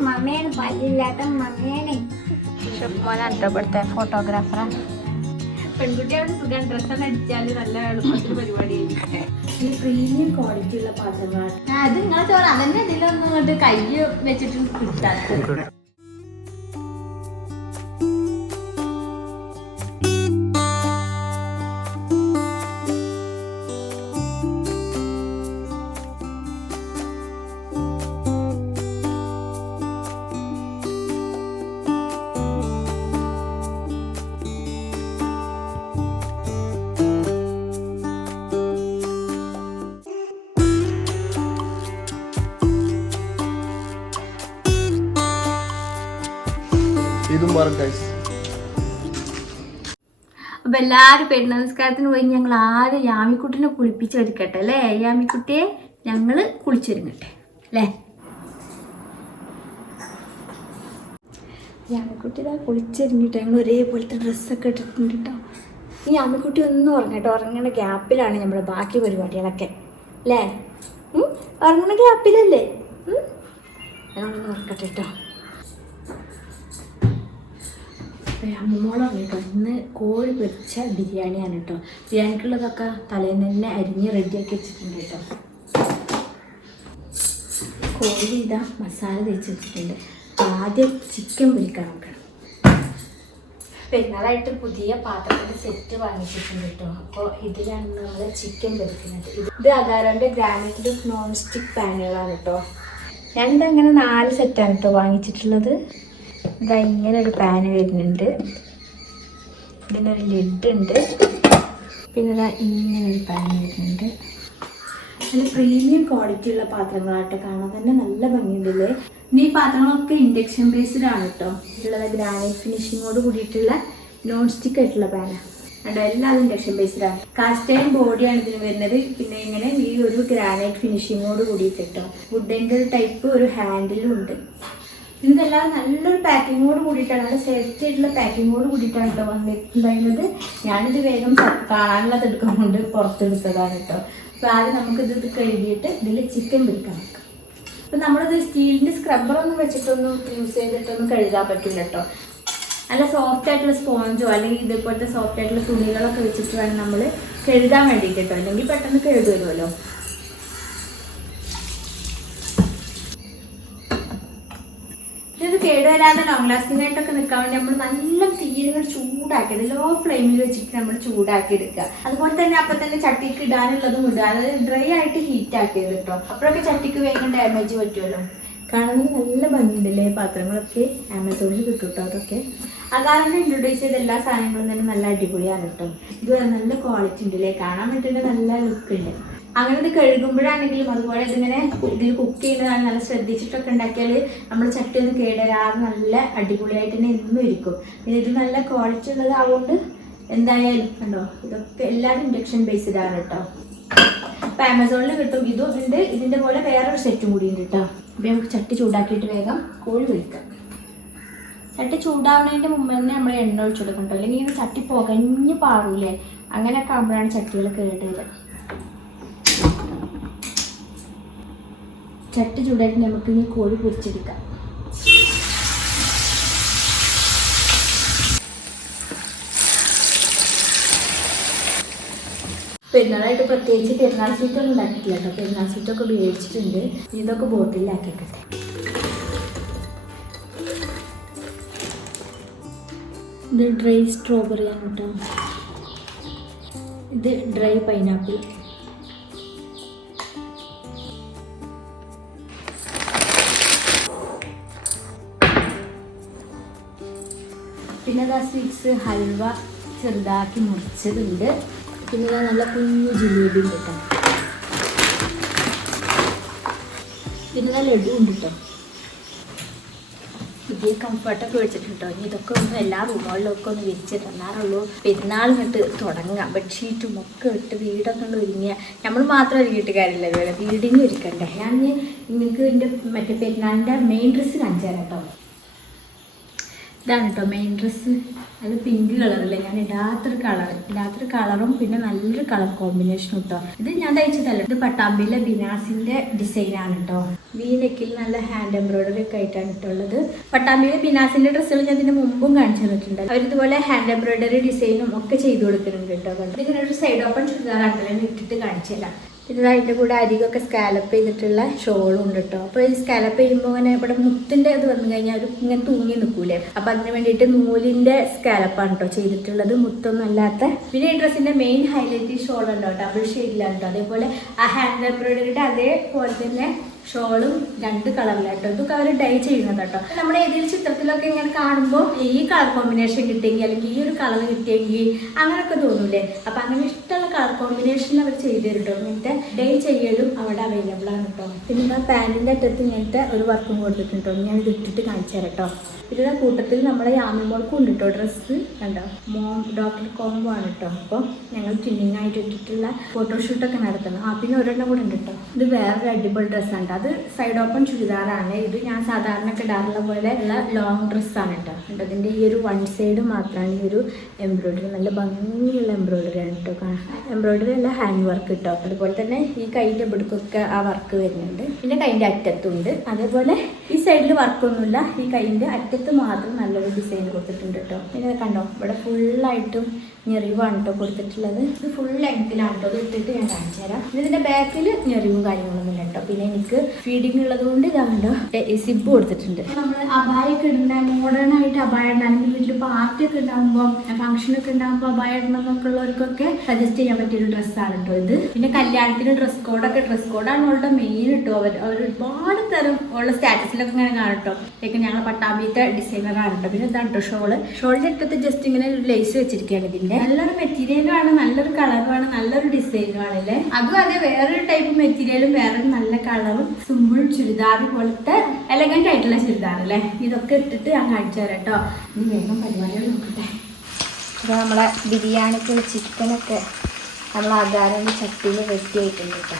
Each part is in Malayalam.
മമ്മയാണ് പല്ലില്ലാത്ത മമ്മയാണ്. മോനാണ് കേട്ടോ ഇവിടുത്തെ ഫോട്ടോഗ്രാഫറാണ് പെൺകുട്ടിയുടെ സുഖം ഡ്രസ്സൊക്കെ അടിച്ചാൽ നല്ല എളുപ്പത്തിൽ പരിപാടി പ്രീമിയം ക്വാളിറ്റി ഉള്ള പാചകമാണ് അത് നിങ്ങൾ ചോറ് അതന്നെ ഇതിലൊന്നും ഇങ്ങോട്ട് കൈ വെച്ചിട്ട് കിട്ടാത്ത മാറും ഗൈസ് അപ്പൊ എല്ലാരും പെരുന്നമസ്കാരത്തിന് പോയി ഞങ്ങൾ ആദ്യം യാമിക്കുട്ടിനെ കുളിപ്പിച്ചൊരുക്കട്ടെ അല്ലേ? യാമിക്കുട്ടിയെ ഞങ്ങൾ കുളിച്ചൊരുങ്ങട്ടെ അല്ലേ? യാമിക്കുട്ടി ഇതാ കുളിച്ചെറിഞ്ഞിട്ട് ഞങ്ങൾ ഒരേപോലത്തെ ഡ്രസ്സൊക്കെ ഇട്ടിട്ടുണ്ട് കേട്ടോ ഈ യാമിക്കുട്ടി ഒന്നും ഉറങ്ങട്ടോ ഉറങ്ങണ ഗ്യാപ്പിലാണ് നമ്മുടെ ബാക്കി പരിപാടികളൊക്കെ അല്ലേ? ഉറങ്ങണ ഗ്യാപ്പിലല്ലേ? ഞങ്ങളൊന്ന് ഉറക്കട്ടെ കേട്ടോ അമ്മോളാണ് കേട്ടോ ഇന്ന് കോഴി പൊരിച്ച ബിരിയാണിയാണ് കേട്ടോ. ബിരിയാണിക്കുള്ളതൊക്കെ തലേന്ന് തന്നെ അരിഞ്ഞ് റെഡിയാക്കി വെച്ചിട്ടുണ്ട് കേട്ടോ. കോഴി ഇതാ മസാല തേച്ച് വെച്ചിട്ടുണ്ട്. ആദ്യം ചിക്കൻ പൊരിക്കാൻ നോക്കണം. പെരുന്നാളായിട്ട് പുതിയ പാത്രത്തിന്റെ സെറ്റ് വാങ്ങിച്ചിട്ടുണ്ട് കേട്ടോ. അപ്പോൾ ഇതിലാണ് നമ്മൾ ചിക്കൻ പൊരിക്കുന്നത്. ഇത് ഇത് അകാരോന്റെ ഗ്രാനൈറ്റിന്റെ നോൺ സ്റ്റിക്ക് പാനുകളാണ് കേട്ടോ. ഞാനിതങ്ങനെ നാല് സെറ്റാണ് കേട്ടോ വാങ്ങിച്ചിട്ടുള്ളത്. ഇതാ ഇങ്ങനെ ഒരു പാന് വരുന്നുണ്ട്. ഇതിനൊരു ലിഡ് ഉണ്ട്. പിന്നെ ഇതാ ഇങ്ങനെ ഒരു പാൻ വരുന്നുണ്ട്. നല്ല പ്രീമിയം ക്വാളിറ്റി ഉള്ള പാത്രങ്ങളായിട്ട് കാണാൻ തന്നെ നല്ല ഭംഗിയുണ്ടല്ലേ? ഇനി ഈ പാത്രങ്ങളൊക്കെ ഇൻഡക്ഷൻ ബേസ്ഡ് ആണ് കേട്ടോ ഉള്ളത് ഗ്രാനൈറ്റ് ഫിനിഷിങ്ങോട് കൂടിയിട്ടുള്ള നോൺ സ്റ്റിക്ക് ആയിട്ടുള്ള പാനാണ് കേട്ടോ എല്ലാം ഇൻഡക്ഷൻ ബേസ്ഡ് ആണ് കാസ്റ്റ് അയൺ ബോഡിയാണ് ഇതിന് വരുന്നത്. പിന്നെ ഇങ്ങനെ ഈ ഒരു ഗ്രാനൈറ്റ് ഫിനിഷിങ്ങോട് കൂടിയിട്ട് കേട്ടോ വുഡിന്റെ ടൈപ്പ് ഒരു ഹാൻഡിലും ഉണ്ട്. ഇതെല്ലാം നല്ലൊരു പാക്കിങ്ങോട് കൂടിയിട്ടാണ്. നല്ല സേഫ്റ്റി ആയിട്ടുള്ള പാക്കിങ്ങോട് കൂടിയിട്ടാണ് കേട്ടോ വന്നിട്ടുണ്ടായിരുന്നത്. ഞാനിത് വേഗം കാണാനുള്ളത് എടുക്കുന്നുണ്ട് പുറത്തെടുത്തതാണ് കേട്ടോ. അപ്പോൾ ആദ്യം നമുക്കിത് കഴുകിയിട്ട് ഇതിൽ ചിക്കൻ പിടിക്കാൻ വെക്കാം. അപ്പം നമ്മളിത് സ്റ്റീലിന്റെ സ്ക്രബ്ബറൊന്നും വെച്ചിട്ടൊന്നും യൂസ് ചെയ്തിട്ടൊന്നും കഴുകാൻ പറ്റില്ല കേട്ടോ. നല്ല സോഫ്റ്റ് ആയിട്ടുള്ള സ്പോഞ്ചോ അല്ലെങ്കിൽ ഇതേപോലത്തെ സോഫ്റ്റ് ആയിട്ടുള്ള തുണികളൊക്കെ വെച്ചിട്ട് വേണം നമ്മൾ കഴുകാൻ വേണ്ടിയിട്ട് കേട്ടോ. അല്ലെങ്കിൽ പെട്ടെന്ന് കഴുകുമല്ലോ ഇത് കേടുവരാതെ ലോങ് ലാസ്റ്റിംഗ് ആയിട്ടൊക്കെ നിൽക്കാൻ വേണ്ടി നമ്മൾ നല്ല തീരുകൾ ചൂടാക്കിയത് ലോ ഫ്ലെയിമിൽ വെച്ചിട്ട് നമ്മൾ ചൂടാക്കി എടുക്കുക. അതുപോലെ തന്നെ അപ്പം തന്നെ ചട്ടിക്ക് ഇടാനുള്ളതും ഇടുക അതായത് ഡ്രൈ ആയിട്ട് ഹീറ്റ് ആക്കിയത് കേട്ടോ അപ്പോഴൊക്കെ ചട്ടിക്ക് വേഗം ഡാമേജ് പറ്റുമല്ലോ കാണുന്നത് നല്ല ഭംഗിയുണ്ടല്ലേ പാത്രങ്ങളൊക്കെ? ആമസോണിൽ കിട്ടും കേട്ടോ അതൊക്കെ. അകാരണം ഇൻട്രൊഡ്യൂസ് ചെയ്ത എല്ലാ സാധനങ്ങളും തന്നെ നല്ല അടിപൊളിയാണ് കേട്ടോ ഇത് നല്ല ക്വാളിറ്റി ഉണ്ടല്ലേ? കാണാൻ പറ്റുന്ന നല്ല ലുക്ക് ഉണ്ട് അങ്ങനെ ഇത് കഴുകുമ്പോഴാണെങ്കിലും അതുപോലെ ഇതിങ്ങനെ ഇതിൽ കുക്ക് ചെയ്യുന്നതാണ് നല്ല ശ്രദ്ധിച്ചിട്ടൊക്കെ ഉണ്ടാക്കിയാൽ നമ്മൾ ചട്ടി ഒന്നും കേടരാതെ നല്ല അടിപൊളിയായിട്ട് തന്നെ എന്നും ഇരിക്കും. പിന്നെ ഇത് നല്ല ക്വാളിറ്റി ഉള്ളത് അതുകൊണ്ട് എന്തായാലും കണ്ടോ? ഇതൊക്കെ എല്ലാവരും ഇൻഡക്ഷൻ ബേസ്ഡ് ആണ് കേട്ടോ. ഇപ്പം ആമസോണിൽ കിട്ടും. ഇതും ഉണ്ട്. ഇതിന്റെ പോലെ വേറൊരു സെറ്റും കൂടി ഉണ്ട് കേട്ടോ. അപ്പം നമുക്ക് ചട്ടി ചൂടാക്കിയിട്ട് വേഗം കോഴി വിളിക്കാം ചട്ടി ചൂടാവുന്നതിന്റെ മുമ്പ് തന്നെ നമ്മൾ എണ്ണ ഒഴിച്ചു കൊടുക്കണം അല്ലെങ്കിൽ ഇങ്ങനെ ചട്ടി പുകഞ്ഞ് പാടൂലേ അങ്ങനെയൊക്കെ ആകുമ്പോഴാണ് ചട്ടികൾ കേടുവരിക ചട്ടി ചൂടായിട്ട് നമുക്ക് ഇനി കോഴി പൊരിച്ചെടുക്കാം. പെരുന്നാളായിട്ട് പ്രത്യേകിച്ച് പെരുന്നാൾ സീറ്റൊന്നും ഉണ്ടാക്കിയിട്ടില്ല കേട്ടോ. പെരുന്നാൾ സീറ്റൊക്കെ ഉപയോഗിച്ചിട്ടുണ്ട് ഇതൊക്കെ ബോട്ടിലാക്കിക്കട്ടെ ഇത് ഡ്രൈ സ്ട്രോബെറി ആണ് കേട്ടോ. ഇത് ഡ്രൈ പൈനാപ്പിൾ പിന്നെ അതാ സ്വീറ്റ്സ് ഹൽവ ചെറുതാക്കി മുറിച്ചതുണ്ട്. പിന്നെ ഇതാ നല്ല കുഞ്ഞു ജിലേബി ഉണ്ട് കേട്ടോ പിന്നെ ഇതാ ലഡു ഉണ്ട് കേട്ടോ പുതിയ കംഫർട്ടൊക്കെ വെച്ചിട്ടുണ്ട് ഇനി ഇതൊക്കെ ഒന്ന് എല്ലാ റൂമുകളിലും ഒക്കെ ഒന്ന് വിരിച്ച് തന്നാറുള്ളൂ പെരുന്നാൾ ഇങ്ങോട്ട് തുടങ്ങാം. ബെഡ്ഷീറ്റും ഒക്കെ ഇട്ട് വീടൊക്കെ ഒരുങ്ങിയ നമ്മൾ മാത്രം ഒരുങ്ങിയിട്ട് കാര്യമില്ല വേറെ വീടിന് ഒരുക്കണ്ടേ? ഞാൻ നിങ്ങൾക്ക് എന്റെ മറ്റേ പെരുന്നാളിന്റെ മെയിൻ ഡ്രസ്സ് കാണിച്ചു തരാം കേട്ടോ ഇതാണ് കേട്ടോ മെയിൻ ഡ്രസ്സ് അത് പിങ്ക് കളറില്ല ഞാൻ ഇടാത്തൊരു കളർ ഇടാത്തൊരു കളറും പിന്നെ നല്ലൊരു കളർ കോമ്പിനേഷനും കേട്ടോ ഇത് ഞാൻ തയ്ച്ചതല്ല. ഇത് പട്ടാമ്പിയിലെ ബിനാസിന്റെ ഡിസൈനാണ് കേട്ടോ വീനക്കിൽ നെക്കിൽ നല്ല ഹാൻഡ് എംബ്രോയിഡറി ഒക്കെ ആയിട്ടാണ് ഇട്ടുള്ളത് പട്ടാമ്പിയിലെ ബിനാസിന്റെ ഡ്രസ്സുകൾ ഞാൻ ഇതിന് മുമ്പും കാണിച്ചു തന്നിട്ടുണ്ട്. അവർ ഇതുപോലെ ഹാൻഡ് എംബ്രോയിഡറി ഡിസൈനും ഒക്കെ ചെയ്തു കൊടുക്കുന്നുണ്ട് കേട്ടോ ഇതിങ്ങനെ ഒരു സൈഡ് ഓപ്പൺ ചുരിദാറാണ് ഇട്ടിട്ട് കാണിച്ചു തരാം പിന്നെ അതിന്റെ കൂടെ അരികൊക്കെ സ്കാലപ്പ് ചെയ്തിട്ടുള്ള ഷോളും ഉണ്ട് കേട്ടോ അപ്പോൾ ഈ സ്കാലപ്പ് ചെയ്യുമ്പോൾ ഇങ്ങനെ ഇവിടെ മുത്തിന്റെ ഇത് വന്നു കഴിഞ്ഞാൽ ഒരു ഇങ്ങനെ തൂങ്ങി നിൽക്കൂലേ അപ്പോൾ അതിന് വേണ്ടിയിട്ട് നൂലിന്റെ സ്കാലപ്പാണ് കേട്ടോ ചെയ്തിട്ടുള്ളത്. മുത്തൊന്നും അല്ലാത്ത. പിന്നെ ഈ ഡ്രസ്സിന്റെ മെയിൻ ഹൈലൈറ്റ് ഷോൾ ഉണ്ടോ ഡബിൾ ഷെയ്ഡിലാണ് കേട്ടോ അതേപോലെ ആ ഹാൻഡ് എംബ്രോയിഡറിയുടെ അതേപോലെ തന്നെ ഷോളും രണ്ട് കളറിലാട്ടോ ഇതൊക്കെ അവർ ഡൈ ചെയ്യുന്നത് കേട്ടോ നമ്മുടെ ഏതെങ്കിലും ചിത്രത്തിലൊക്കെ ഇങ്ങനെ കാണുമ്പോൾ ഈ കളർ കോമ്പിനേഷൻ കിട്ടിയെങ്കിൽ അല്ലെങ്കിൽ ഈ ഒരു കളർ കിട്ടിയെങ്കിൽ അങ്ങനെയൊക്കെ തോന്നൂലേ അപ്പൊ അങ്ങനെ ഇഷ്ടമുള്ള കളർ കോമ്പിനേഷനിൽ അവർ ചെയ്ത് തരും കേട്ടോ ഇങ്ങനത്തെ ഡൈ ചെയ്യലും അവിടെ അവൈലബിൾ ആണ് കേട്ടോ പിന്നെ പാന്റിന്റെ അറ്റത്ത് ഇങ്ങനത്തെ ഒരു വർക്കും കൊടുത്തിട്ടുണ്ടോ ഞാൻ ഇത് ഇട്ടിട്ട് കാണിച്ചു തരാം കേട്ടോ കൂട്ടത്തിൽ നമ്മുടെ യാമിമോൾക്കും ഉണ്ട് കേട്ടോ ഡ്രസ്സ്. കണ്ടോ? മോം ഡോക്ടർ കോംബോ ആണ് കേട്ടോ അപ്പോൾ ഞങ്ങൾ ട്വിന്നിങ് ആയിട്ട് ഇട്ടിട്ടുള്ള ഫോട്ടോഷൂട്ടൊക്കെ നടത്തണം. ആ പിന്നെ ഒരെണ്ണം കൂടെ ഉണ്ട് കേട്ടോ ഇത് വേറൊരു അടിപൊളി ഡ്രസ്സാണ് കേട്ടോ അത് സൈഡ് ഓപ്പൺ ചുരിദാറാണ്. ഇത് ഞാൻ സാധാരണ ഇടാറുള്ള പോലെ ഉള്ള ലോങ് ഡ്രസ്സാണ് കേട്ടോ കേട്ടോ ഇതിന്റെ ഈ ഒരു വൺ സൈഡ് മാത്രമാണ് ഈ ഒരു എംബ്രോയിഡറി നല്ല ഭംഗിയുള്ള എംബ്രോയിഡറി ആണ് കേട്ടോ എംബ്രോയിഡറി അല്ല ഹാൻഡ് വർക്ക് കേട്ടോ അതുപോലെ തന്നെ ഈ കൈന്റെ ഇവിടേക്കൊക്കെ ആ വർക്ക് വരുന്നുണ്ട്. പിന്നെ കൈന്റെ അറ്റത്തുണ്ട്. അതേപോലെ ഈ സൈഡിൽ വർക്കൊന്നുമില്ല ഈ കൈന്റെ അറ്റത്ത് മാത്രം നല്ലൊരു ഡിസൈൻ കൊടുത്തിട്ടുണ്ട് കേട്ടോ പിന്നെ കണ്ടോ? ഇവിടെ ഫുള്ളായിട്ടും ഞെറിവാണ് കേട്ടോ കൊടുത്തിട്ടുള്ളത്. ഇത് ഫുൾ ലെങ്ത്തിലാണ് കേട്ടോ ഇത് ഇട്ടിട്ട് ഞാൻ കാണിച്ചു തരാം ഇതിന്റെ ബാക്കിൽ ഞെറിവും കാര്യങ്ങളൊന്നും ഇല്ല കേട്ടോ പിന്നെ എനിക്ക് ഫീഡിങ് ഉള്ളത് കൊണ്ട് ഇതാണ്ടോ സിബ് കൊടുത്തിട്ടുണ്ട്. നമ്മൾ അബായൊക്കെ ഇടുന്ന മോഡേൺ ആയിട്ട് അബായ ഇടാണെങ്കിൽ വീട്ടിൽ പാർട്ടി ഒക്കെ ഉണ്ടാകുമ്പോൾ ഫംഗ്ഷൻ ഒക്കെ ഉണ്ടാകുമ്പോൾ അബായ ഇടണം എന്നൊക്കെ ഉള്ളവർക്കൊക്കെ സജസ്റ്റ് ചെയ്യാൻ പറ്റിയ ഒരു ഡ്രസ്സാണ് കേട്ടോ ഇത്. പിന്നെ കല്യാണത്തിന് ഡ്രസ് കോഡൊക്കെ ഡ്രസ് കോഡാണ് അവളുടെ മെയിൻ കേട്ടോ അവർ അവർ ഒരുപാട് തരം ഉള്ള സ്റ്റാറ്റസിലൊക്കെ ഇങ്ങനെ കാണട്ടോ ഇതൊക്കെ ഞങ്ങൾ പട്ടാമ്പിയത്തെ ഡിസൈനറാണ് കേട്ടോ പിന്നെ ഇതാണ് കേട്ടോ ഷോൾ. ഷോളിന്റെ അടുത്തത് ജസ്റ്റ് ഇങ്ങനെ ഒരു ലേസ് വെച്ചിരിക്കുകയാണ് ഇതിന്റെ. നല്ലൊരു മെറ്റീരിയലും ആണ് നല്ലൊരു കളറുമാണ് നല്ലൊരു ഡിസൈനുമാണ് അല്ലേ? അതും അതെ വേറൊരു ടൈപ്പ് മെറ്റീരിയലും വേറൊരു നല്ല കളറും സിമ്പിൾ ചുരിദാർ പോലത്തെ എലഗന്റ് ആയിട്ടുള്ള ചുരിദാർ അല്ലേ? ഇതൊക്കെ ഇട്ടിട്ട് ഞാൻ കാണിച്ചു തരാം കേട്ടോ ഇനി വേഗം പരിപാടികൾ നോക്കട്ടെ. അപ്പോൾ നമ്മളെ ബിരിയാണിക്ക് ചിക്കനൊക്കെ നമ്മൾ ആധാരം ചട്ടിയിൽ വെട്ടിയായിട്ടുണ്ട് കേട്ടോ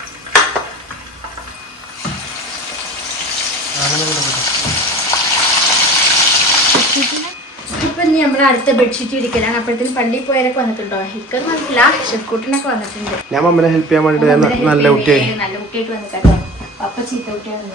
ഇപ്പൊ ഇനി നമ്മൾ അടുത്ത ബെഡ്ഷീറ്റ് ഇരിക്കലാണ് അപ്പോഴത്തേക്കും പള്ളിയിൽ പോയാലൊക്കെ വന്നിട്ടുണ്ടോ? ഹിക്കർ വന്നിട്ടില്ല. ഷെഫ്കൂട്ടിനൊക്കെ വന്നിട്ടുണ്ട്. ഞാൻ ഹെൽപ്പ് ചെയ്യാൻ വേണ്ടി നല്ല കുട്ടിയായിട്ട് വന്നിട്ടോ അപ്പൊ ചീത്ത കുട്ടിയാണ്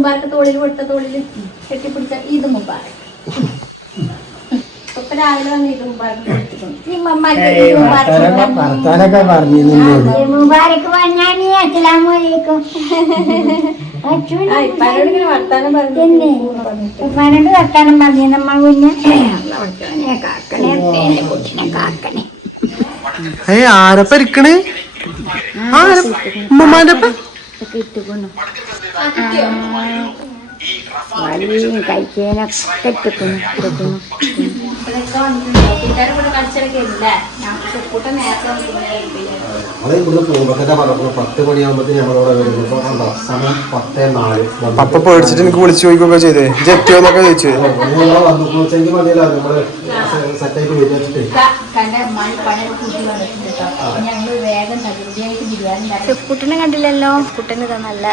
മുബാറക് തോളിൽ കൊടുത്ത തോളിൽ കെട്ടിപ്പിടിച്ച ഈദ് മുമ്പാർ ഇപ്പൊ രാവിലെ വന്ന് കൊടുത്തിട്ടുണ്ട്. പറഞ്ഞാൽ വർത്താനം പറഞ്ഞു നമ്മൾ പിന്നെ കാക്കണേ കാക്കണേ ഏ ആരപ്പ ഇരിക്കണ് ഉമ്മമാന്റെ വലിയ കഴിക്കാനൊക്കെ ഇട്ടുക്കുന്നു ഇട്ടുക്കുന്നു പപ്പ പേടിച്ചിട്ട് എനിക്ക് വിളിച്ചു ചോദിക്കുകയൊക്കെ ചെയ്തേ. ജെറ്റിയോ എന്നൊക്കെ ചോദിച്ചു. സെറ്റായിട്ട് വിചാരിച്ചിട്ട് കണ്ട അമ്മായി പണിയൊക്കെ കൂട്ടി വന്നിട്ടുണ്ട് കേട്ടോ ഞങ്ങൾ വേഗം തകൃതിയായിട്ട് ബിരിയാണി ഉണ്ടാക്കി കുട്ടനെ കണ്ടില്ലല്ലോ. കുട്ടന് ഇതാ നല്ല.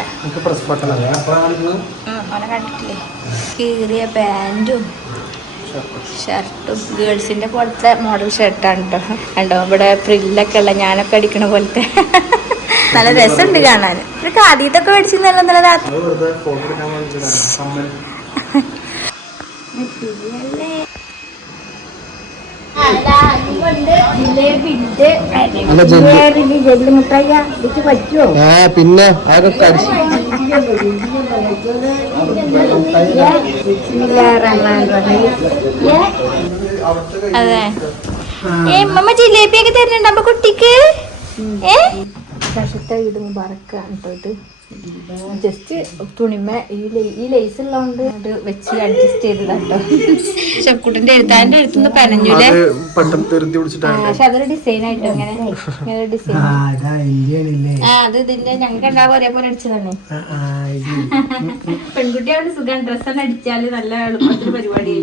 അവനെ കണ്ടിട്ടില്ലേ? കീറിയ പാന്റും ഷർട്ടും. ഗേൾസിന്റെ പോലത്തെ മോഡൽ ഷർട്ടാണ് കേട്ടോ കണ്ടോ? ഇവിടെ പ്രില്ലൊക്കെ ഉള്ള ഞാനൊക്കെ അടിക്കണ പോലത്തെ. നല്ല രസമുണ്ട് കാണാൻ. ഒരു ആദ്യത്തൊക്കെ മേടിച്ചിരുന്നല്ലോ നല്ല രാത്രി അത് വെറുതെ ഫോട്ടോ എടുക്കാൻ വേണ്ടിയിട്ടാണ് കമ്മൽ അല്ല, ജെല്ലി. ജെല്ലി മുട്ടായ ഇത് പറ്റുമോ ആ പിന്നെ അതൊക്കെ കടിച്ചു. അതെ. ഏ മമ്മ ജിലേബിയൊക്കെ തരുന്നുണ്ട് അപ്പൊ കുട്ടിക്ക്? ഏ? വർഷത്തെ ഇത് മുബാറക്കാണ് കേട്ടോ ഇത്. ജസ്റ്റ് തുണിമ ഈ ഈ ലേസ് ഉള്ളതുകൊണ്ട് അത് വെച്ച് അഡ്ജസ്റ്റ് ചെയ്തതാട്ടോ. ചെക്കുട്ടിന്റെ എഴുത്താന്റെ എഴുത്തുനിന്ന് പനഞ്ഞൂലേ പക്ഷെ അതൊരു ഡിസൈൻ ആയിട്ട് അങ്ങനെ ഇങ്ങനെ ഡിസൈൻ ആ അത് ഇതിന്റെ ഞങ്ങൾക്ക് ഉണ്ടാവും ഒരേപോലെ അടിച്ചതാണ്. പെൺകുട്ടിയാണ് സുഖം ഡ്രസ്സെല്ലാം അടിച്ചാൽ നല്ല എളുപ്പത്തിൽ പരിപാടി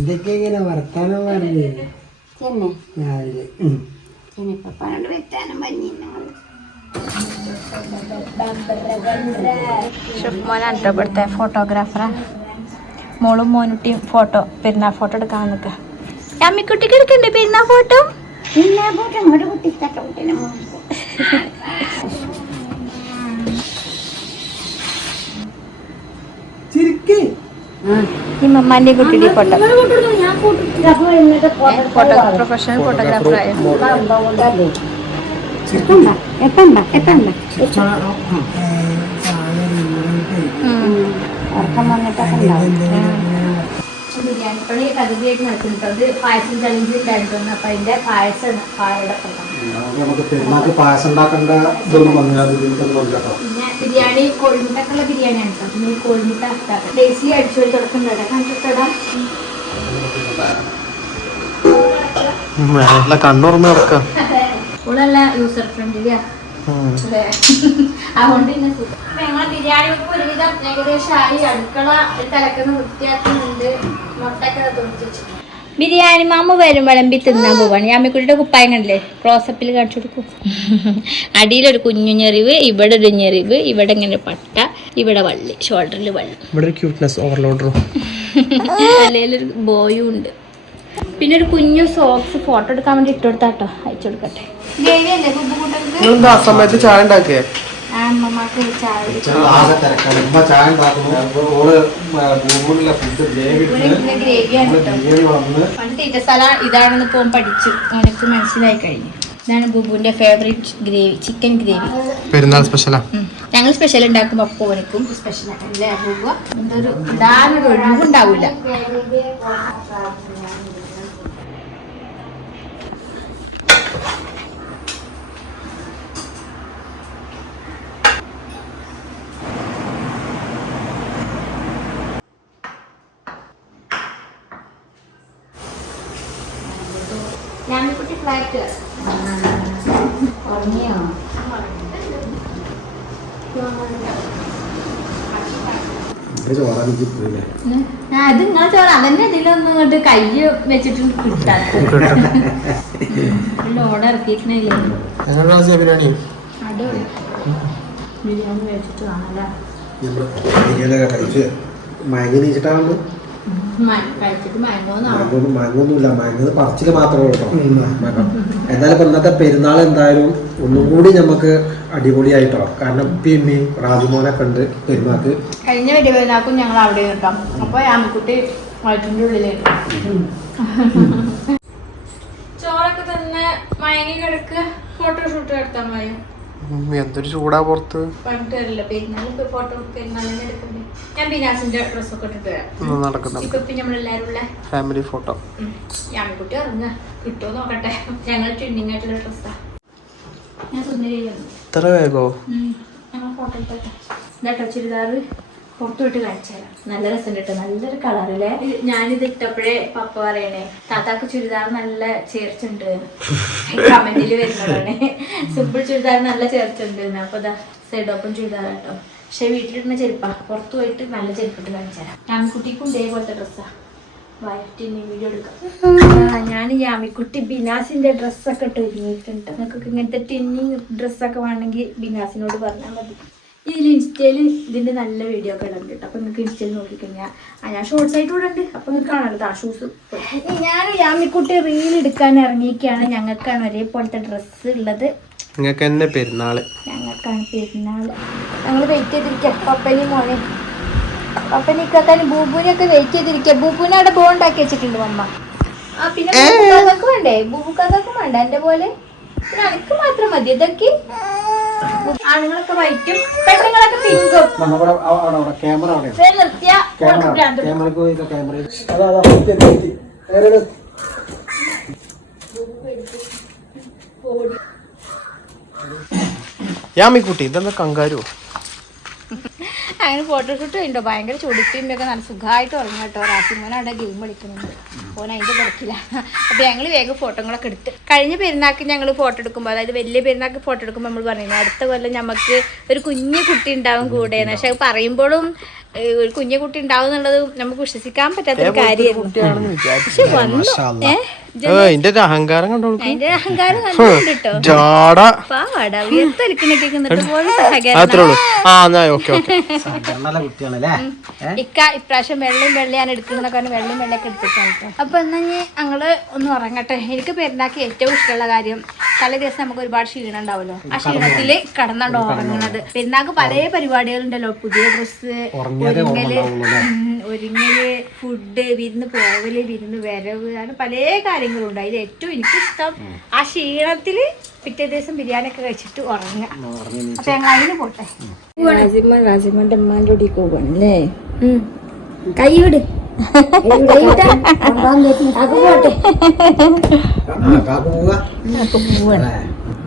ഇതൊക്കെ ഇങ്ങനെ വർത്താനം പറഞ്ഞു. രാവിലെ വെറ്റാനും ഷെഫ് മോനാണ് കേട്ടോ ഇവിടുത്തെ ഫോട്ടോഗ്രാഫറാ മോളും മോനുട്ടിയും ഫോട്ടോ പെരുന്നാൾ ഫോട്ടോ എടുക്കാൻ നിൽക്കുക അമ്മിക്കുട്ടിക്ക് എടുക്കണ്ടേ പെരുന്നാൾ ഫോട്ടോ ഈ മമ്മാന്റെ കുട്ടിയുടെ ഫോട്ടോ ഫോട്ടോ പ്രൊഫഷണൽ ഫോട്ടോഗ്രാഫർ ആയ ബിരിയാണിപ്പണി പകുതിയായിട്ട് നടക്കുന്നുണ്ട്. അത് പായസം ചലഞ്ച് ഉണ്ടായിരുന്നു അപ്പൊ അതിന്റെ പായസം നമുക്ക് പായസം ഉണ്ടാക്കേണ്ട ഇതൊന്നും പിന്നെ ബിരിയാണി കോഴിമുട്ടക്കുള്ള ബിരിയാണിയാണ് കേട്ടോ. പിന്നെ കോഴിമുട്ട ഡേസി അടിച്ചു പോയി തുറക്കുന്നുണ്ട് കാണിച്ചിട്ടടാ നല്ല കണ്ണുറന്ന് നടക്കാം. ഇവളല്ല യൂസർ ഫ്രണ്ട്ലിയാ? അതുകൊണ്ട് തന്നെ ഞങ്ങളെ ബിരിയാണി വെപ്പ് ഒരുവിധം ഏകദേശം ആയി. അടുക്കള തലക്കുന്ന വൃത്തിയാക്കുന്നുണ്ട്. മുട്ടൊക്കെ തുണിച്ച് വെച്ചിട്ടുണ്ട്. ബിരിയാണി മാമ വരും വിളമ്പി തിന്നാൻ പോവാണ്. യാമിക്കുട്ടിയുടെ കുപ്പായം കണ്ടില്ലേ ക്ലോസപ്പിൽ കാണിച്ചു കൊടുക്കും. അടിയിലൊരു കുഞ്ഞു ഞെറിവ് ഇവിടെ ഒരു ഞെറിവ് ഇവിടെ ഇങ്ങനെ പട്ട ഇവിടെ വള്ളി ഷോൾഡറിൽ വള്ളി. ഇവിടെ ഒരു ക്യൂട്ട്നെസ് ഓവർലോഡറും തലയിലൊരു ബോയും ഉണ്ട്. പിന്നെ ഒരു കുഞ്ഞു സോക്സ് ഫോട്ടോ എടുക്കാൻ വേണ്ടി ഇട്ടുകൊടുത്താട്ടോ അയച്ചു കൊടുക്കട്ടെ. നിങ്ങളെന്താ ആ സമയത്ത് ചായ ഉണ്ടാക്കിയേ? ചായ ചില ആകെ തിരക്കാണ്. ഉമ്മ ചായ ഉണ്ടാക്കുന്നു. അപ്പൊ ഓൾ ഭൂമിയിലെ ഫുഡ് ഗ്രേവി വന്ന് ഇതാണെന്ന് പോകാൻ പഠിച്ചു. അവനക്ക് മനസ്സിലായി കഴിഞ്ഞു. ഇതാണ് ബുബുവിന്റെ favourite gravy chicken gravy. Perunnal സ്പെഷ്യലാ ഞങ്ങൾ സ്പെഷ്യൽ ഉണ്ടാക്കുമ്പോൾ അപ്പോവനക്കും സ്പെഷ്യൽ ബുബു എന്തൊരു ഇടാനൊരു ഒഴിവുണ്ടാവില്ല ഫ്ലാറ്റ്. ഉറങ്ങിയോ? അത് നിങ്ങൾ ചോറ. അതന്നെ ഇതിലൊന്നും ഇങ്ങോട്ട് കൈ വെച്ചിട്ട് കിട്ടാത്ത ഓർഡർ ഇറക്കിയിട്ടില്ലേ ബിരിയാണി? ബിരിയാണി വെച്ചിട്ട് കഴിച്ച് മയങ്ങി നീച്ചിട്ടാണ് മയങ്ങൊന്നുമില്ല. മയങ്ങത് പറച്ചിൽ മാത്രമേ ഉള്ളൂ എന്നാലും ഇപ്പൊ ഇന്നത്തെ പെരുന്നാൾ എന്തായാലും ഒന്നുകൂടി നമുക്ക് അടിപൊളിയായിട്ടോ. കാരണം ഉപ്പിയമ്മയും രാജുമോനെ കണ്ട് പെരുമാക്ക് കഴിഞ്ഞ വെടിവേനാക്കും ഞങ്ങൾ അവിടെ നിൽക്കാം അപ്പൊ ആമക്കുട്ടി വയറ്റിന്റെ ഉള്ളിലേക്ക് ചോറൊക്കെ തന്നെ മയങ്ങി കിടക്ക്. ഫോട്ടോഷൂട്ട് നടത്താൻ മതി എന്തൊരു ചൂടാ പുറത്ത്. ഫാമിലി ഫോട്ടോ ഇത്ര വേഗോ? ചുരിദാറ്. പുറത്തു വിട്ട് കാണിച്ചുതരാം നല്ല രസം കിട്ടും നല്ലൊരു കളറില്ലേ ഞാനിത് ഇട്ടപ്പോഴേ പപ്പ പറയണേ താത്താക്ക് ചുരിദാർ നല്ല ചേർച്ചുണ്ട്. കമന്റിൽ വരുന്നതാണ്. സിമ്പിൾ ചുരിദാർ നല്ല ചേർച്ചുണ്ട്. അപ്പൊ ഇതാ സൈഡ് ഓപ്പൺ ചുരിദാർ കേട്ടോ പക്ഷെ വീട്ടിലിടുന്ന ചെരുപ്പാ. പുറത്തു പോയിട്ട് നല്ല ചെരുപ്പിട്ട് കാണിച്ചുതരാം യാമിക്കുട്ടിക്കും ഇതേപോലത്തെ ഡ്രസ്സാ. ഞാൻ ഈ യാമിക്കുട്ടി ബിനാസിന്റെ ഡ്രസ്സൊക്കെ ഇട്ട് ഒരുങ്ങിയിട്ടുണ്ട്. നിങ്ങൾക്ക് ഇങ്ങനത്തെ ടിന്നിങ് ഡ്രസ്സൊക്കെ വേണമെങ്കിൽ ബിനാസിനോട് പറഞ്ഞാൽ മതി. ഇതിൽ ഇൻസ്റ്റയിൽ ഇതിന്റെ നല്ല വീഡിയോ ഒക്കെ ഇടുന്നുണ്ട് കേട്ടോ. അപ്പൊ നിങ്ങൾക്ക് ഇൻസ്റ്റയിൽ നോക്കിക്കഴിഞ്ഞാൽ ആ ഞാൻ ഷോർട്സ് ആയിട്ട് ഇവിടെ ഉണ്ട് അപ്പൊ നിങ്ങൾക്ക് കാണാമല്ലോ ആ ഷൂസ് ഞാൻ യാമിക്കുട്ടി റീൽ എടുക്കാൻ ഇറങ്ങിയൊക്കെയാണ് ഞങ്ങൾക്കാണ് ഒരേപോലത്തെ ഡ്രസ്സ് ഉള്ളത്. നിങ്ങൾക്ക് തന്നെ പെരുന്നാൾ. ഞങ്ങൾക്കാണ് പെരുന്നാൾ ഞങ്ങൾ വെയിറ്റ് ചെയ്തിരിക്കുക പപ്പനി മോനെ. പപ്പനി ഇക്കാക്കാനും ബൂബുവിനൊക്കെ വെയിറ്റ് ചെയ്തിരിക്കുക ബൂബുവിനെ അവിടെ ബോണ്ടാക്കി വെച്ചിട്ടുണ്ട് മമ്മ. ആ പിന്നെ ബൂബുക്കാക്കും വേണ്ടേ? ബൂബുക്കാക്കും വേണ്ട? എന്റെ പോലെ? പിന്നെ അനക്ക് മാത്രം മതി. ഇതൊക്കെ ആണുങ്ങളൊക്കെ വൈറ്റും പെണ്ണുങ്ങളൊക്കെ പിങ്കും ക്യാമറ നിർത്തിയ ക്യാമറക്ക് പോയി അതാ അതാ. യാമിക്കുട്ടി ഇതെന്താ കങ്കാരോ? അങ്ങനെ ഫോട്ടോഷൂട്ട് ഉണ്ടോ ഭയങ്കര ചുടുപ്പിമ്പൊക്കെ നല്ല സുഖമായിട്ട് ഉറങ്ങും കേട്ടോ. അവിടെ ഗെയിം കളിക്കുന്നുണ്ട്. ഓൻ അതിന്റെ കിടക്കില്ല അപ്പോൾ ഞങ്ങൾ വേഗം ഫോട്ടോകളൊക്കെ എടുത്ത്. കഴിഞ്ഞ പെരുന്നാൾക്ക് ഞങ്ങൾ ഫോട്ടോ എടുക്കുമ്പോൾ അതായത് വലിയ പെരുന്നാൾക്ക് ഫോട്ടോ എടുക്കുമ്പോൾ നമ്മൾ പറയുന്നത് അടുത്ത കൊല്ലം നമുക്ക് ഒരു കുഞ്ഞു കുട്ടി ഉണ്ടാവും കൂടെ എന്ന് പക്ഷെ അത് പറയുമ്പോഴും ഒരു കുഞ്ഞു കുട്ടി ഉണ്ടാവും എന്നുള്ളത് നമുക്ക് വിശ്വസിക്കാൻ പറ്റാത്തൊരു കാര്യമായിരുന്നു. പക്ഷെ വന്നു. ഏ? അതിന്റെ ഒരു അഹങ്കാരം കണ്ടോളൂ. അഹങ്കാരം ജാട. അത്രേ ഉള്ളൂ. ആ എന്നാ ഓക്കെ ഓക്കെ. ഇക്ക ഇപ്രാവശ്യം വെള്ളയും വെള്ളയാണ് എടുക്കുന്നതൊക്കെ വെള്ളം വെള്ളയും വെള്ളയൊക്കെ എടുത്തിട്ടാണ് കേട്ടോ അപ്പൊ എന്നാ ഞാൻ ഞങ്ങൾ ഒന്ന് ഉറങ്ങട്ടെ. എനിക്ക് പെരുന്നാക്ക് ഏറ്റവും ഇഷ്ടമുള്ള കാര്യം തലേ ദിവസം നമുക്ക് ഒരുപാട് ക്ഷീണം ഉണ്ടാവുമല്ലോ ആ ക്ഷീണത്തിൽ കടന്നാണ്ട് ഉറങ്ങുന്നത്. പെരുന്നാക്ക് പല പരിപാടികളുണ്ടല്ലോ. പുതിയ ഡ്രസ്സ് ഒരുങ്ങൽ ഒരുങ്ങൽ ഫുഡ് വിരുന്ന് പോവൽ വിരുന്ന് വരവ് അങ്ങനെ പല കാര്യങ്ങളും ഉണ്ട് അതിൽ ഏറ്റവും എനിക്കിഷ്ടം ആ ക്ഷീണത്തിൽ പിറ്റേ ദിവസം ബിരിയാണി ഒക്കെ കഴിച്ചിട്ട് ഉറങ്ങുക. അപ്പൊ ഞങ്ങൾ അതിന് പോട്ടെ. രാജിമ രാജിമന്റെ ഉമ്മാന്റെ കൂടി പോകണല്ലേ കൈ വിട്. കൈ വിട്ടാ അത് പോട്ടെ. ആ കാക്കു പോവാ.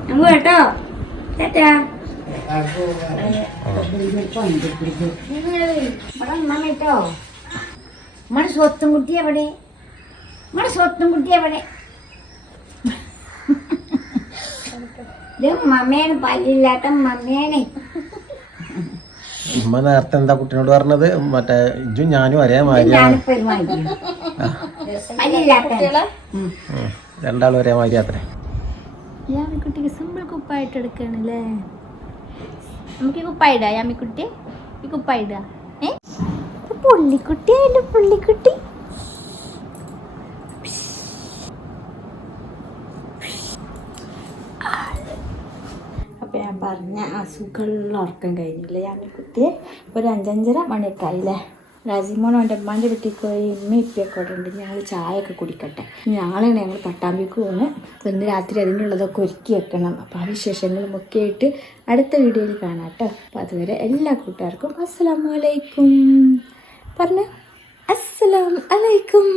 നമുക്ക് കേട്ടോ സ്വത്തും കുട്ടി എവിടെ? നമ്മുടെ സ്വത്തും കുട്ടി എവിടെ പല്ലില്ലാത്ത ഉമ്മ നേരത്തെ എന്താ കുട്ടിനോട് പറഞ്ഞത്? മറ്റേ ഇജു ഞാനും ഒരേ മാതിരിയാണ്. രണ്ടാളും ഒരേ മാതിരി അത്രേ. സിമ്പിൾ കുപ്പായിട്ട് എടുക്കണല്ലേ നമുക്ക് ഈ കുപ്പായിടാ. യാമിക്കുട്ടി ഈ കുപ്പായിടാ. ഏ? പുള്ളിക്കുട്ടി അതിന്റെ പുള്ളിക്കുട്ടി അപ്പം ഞാൻ പറഞ്ഞ ആ സുഖമുള്ള ഉറക്കം കഴിഞ്ഞില്ല? ഇപ്പോൾ ഒരു അഞ്ചഞ്ചര മണിയൊക്കെ ആയില്ലേ രാജിമോൻ അവന്റെ ഉമ്മാന്റെ വീട്ടിൽ പോയി ഇമ്മ ഇപ്പിയൊക്കെ ഉണ്ട്. ഞങ്ങൾ ചായ ഒക്കെ കുടിക്കട്ടെ ഞങ്ങളാണ് ഞങ്ങൾ പട്ടാമ്പിക്ക് പോകുന്നത്. അപ്പോൾ ഇന്ന് രാത്രി അതിനുള്ളതൊക്കെ ഒരുക്കി വെക്കണം. അപ്പോൾ ആ വിശേഷങ്ങളും ഒക്കെ ആയിട്ട് അടുത്ത വീഡിയോയിൽ കാണാം കേട്ടോ. അപ്പോൾ അതുവരെ എല്ലാ കൂട്ടുകാർക്കും അസ്സലാമലൈക്കും പറഞ്ഞ? അസ്സലാം അലൈക്കും.